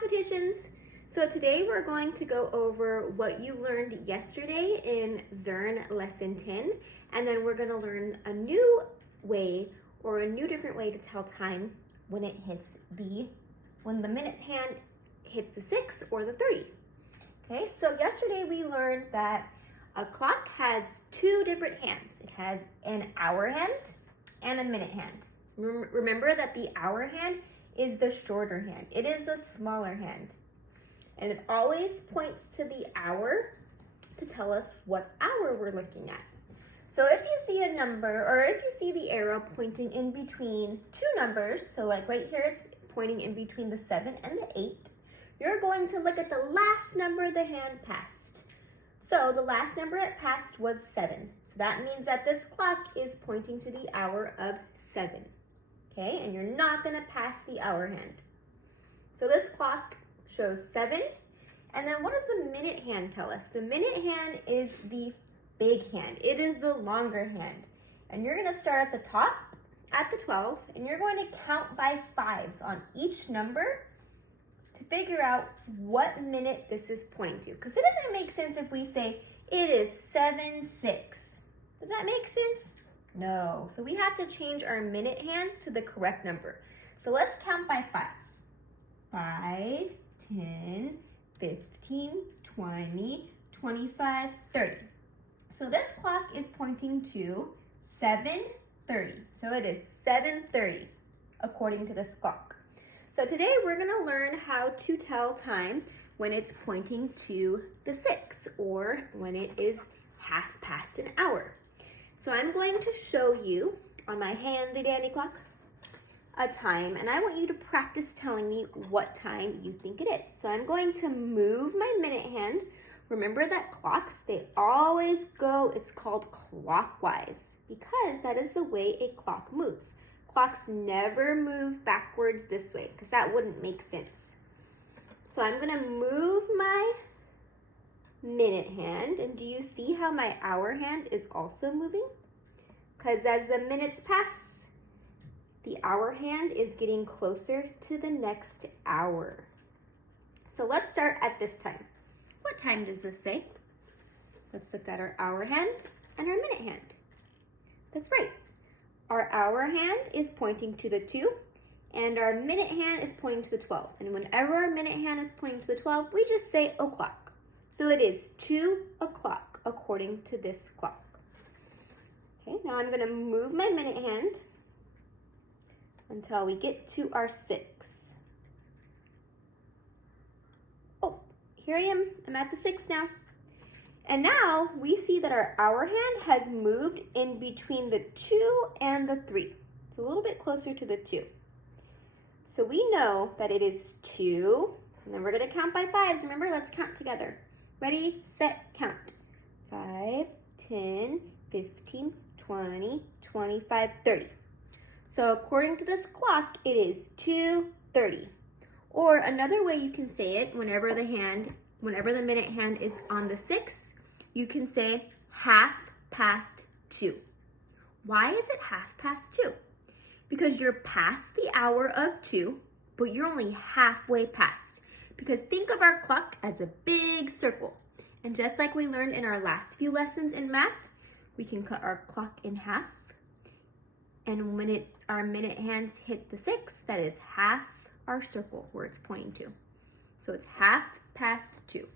Mathematicians! So today we're going to go over what you learned yesterday in Zern Lesson 10, and then we're going to learn a new way or a new different way to tell time when the minute hand hits the 6 or the 30. Okay, so yesterday we learned that a clock has two different hands. It has an hour hand and a minute hand. Remember that the hour hand is the shorter hand. It is the smaller hand. And it always points to the hour to tell us what hour we're looking at. So if you see a number, or if you see the arrow pointing in between two numbers, so like right here it's pointing in between the 7 and the 8, you're going to look at the last number the hand passed. So the last number it passed was 7. So that means that this clock is pointing to the hour of 7. Okay, and you're not going to pass the hour hand. So this clock shows 7. And then what does the minute hand tell us? The minute hand is the big hand. It is the longer hand. And you're going to start at the top, at the 12, and you're going to count by 5s on each number to figure out what minute this is pointing to. Because it doesn't make sense if we say it is 7:06. Does that make sense? No. So we have to change our minute hands to the correct number. So let's count by 5s. 5, 10, 15, 20, 25, 30. So this clock is pointing to 7:30. So it is 7:30 according to this clock. So today we're going to learn how to tell time when it's pointing to the 6 or when it is half past an hour. So I'm going to show you on my handy dandy clock a time, and I want you to practice telling me what time you think it is. So I'm going to move my minute hand. Remember that clocks, they always go, it's called clockwise, because that is the way a clock moves. Clocks never move backwards this way, because that wouldn't make sense. So I'm going to move my minute hand, and do you see how my hour hand is also moving? Because as the minutes pass, the hour hand is getting closer to the next hour. So let's start at this time. What time does this say? Let's look at our hour hand and our minute hand. That's right. Our hour hand is pointing to the 2, and our minute hand is pointing to the 12. And whenever our minute hand is pointing to the 12, we just say o'clock. So it is 2 o'clock according to this clock. Okay, now I'm going to move my minute hand until we get to our 6. Oh, here I am. I'm at the 6 now. And now we see that our hour hand has moved in between the 2 and the 3. It's a little bit closer to the 2. So we know that it is 2, and then we're going to count by 5s. Remember, let's count together. Ready, set, count. 5, 10, 15, 20, 25, 30. So according to this clock, it is 2:30. Or another way you can say it, whenever the minute hand is on the 6, you can say 2:30. Why is it 2:30? Because you're past the hour of 2, but you're only halfway past. Because think of our clock as a big circle. And just like we learned in our last few lessons in math, we can cut our clock in half. And when our minute hands hit the 6, that is half our circle where it's pointing to. So it's 2:30.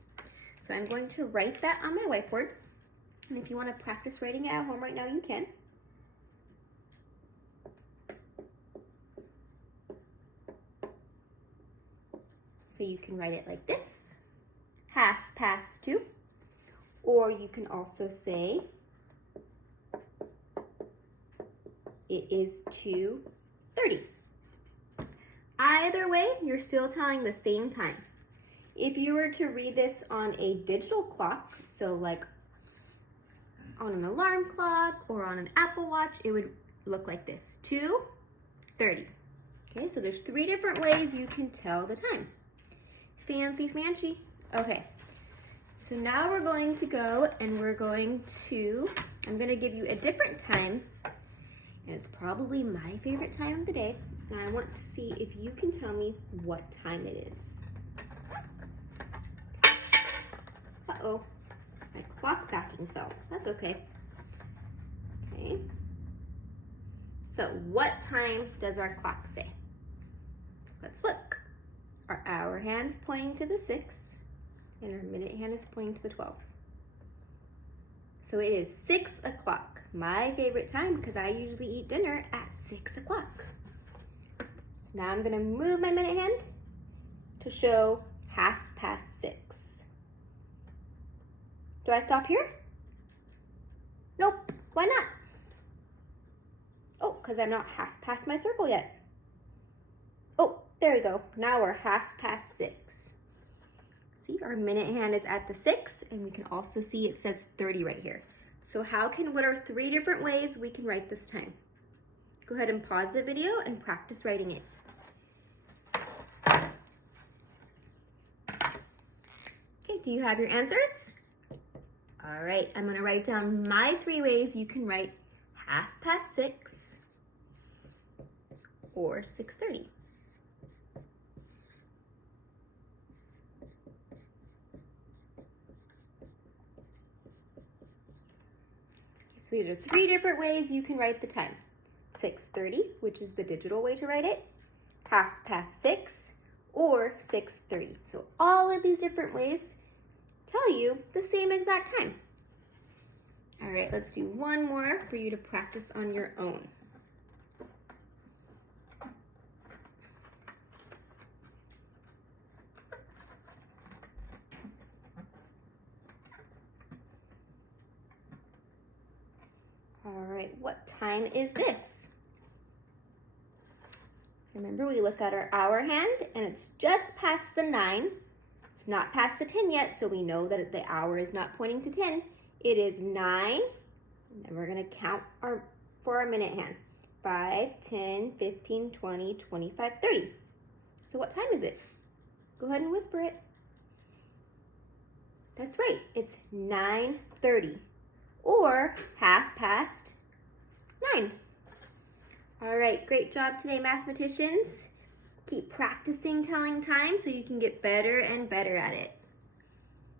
So I'm going to write that on my whiteboard. And if you want to practice writing it at home right now, you can. So you can write it like this, 2:30. Or you can also say it is 2:30. Either way, you're still telling the same time. If you were to read this on a digital clock, so like on an alarm clock or on an Apple Watch, it would look like this, 2:30. Okay, so there's 3 different ways you can tell the time. Fancy smancy. Okay, so now we're going to go and I'm going to give you a different time, and it's probably my favorite time of the day, and I want to see if you can tell me what time it is. Uh-oh, my clock backing fell. That's okay. Okay. So what time does our clock say? Let's look. Our hour hand's pointing to the 6, and our minute hand is pointing to the 12. So it is 6 o'clock, my favorite time because I usually eat dinner at 6 o'clock. So now I'm gonna move my minute hand to show 6:30. Do I stop here? Nope, why not? Oh, because I'm not half past my circle yet. Oh, there we go. Now we're 6:30. See, our minute hand is at the 6, and we can also see it says 30 right here. So what are 3 different ways we can write this time? Go ahead and pause the video and practice writing it. Okay, do you have your answers? All right, I'm gonna write down my 3 ways you can write 6:30 or 6:30. So these are 3 different ways you can write the time. 6:30, which is the digital way to write it, 6:30, or 6:30. So all of these different ways tell you the same exact time. All right, let's do one more for you to practice on your own. All right, what time is this? Remember, we look at our hour hand and it's just past the 9. It's not past the 10 yet, so we know that the hour is not pointing to 10. It is 9, and then we're gonna count for our minute hand. 5, 10, 15, 20, 25, 30. So what time is it? Go ahead and whisper it. That's right, it's 9:30, or 9:30. All right, great job today, mathematicians. Keep practicing telling time so you can get better and better at it.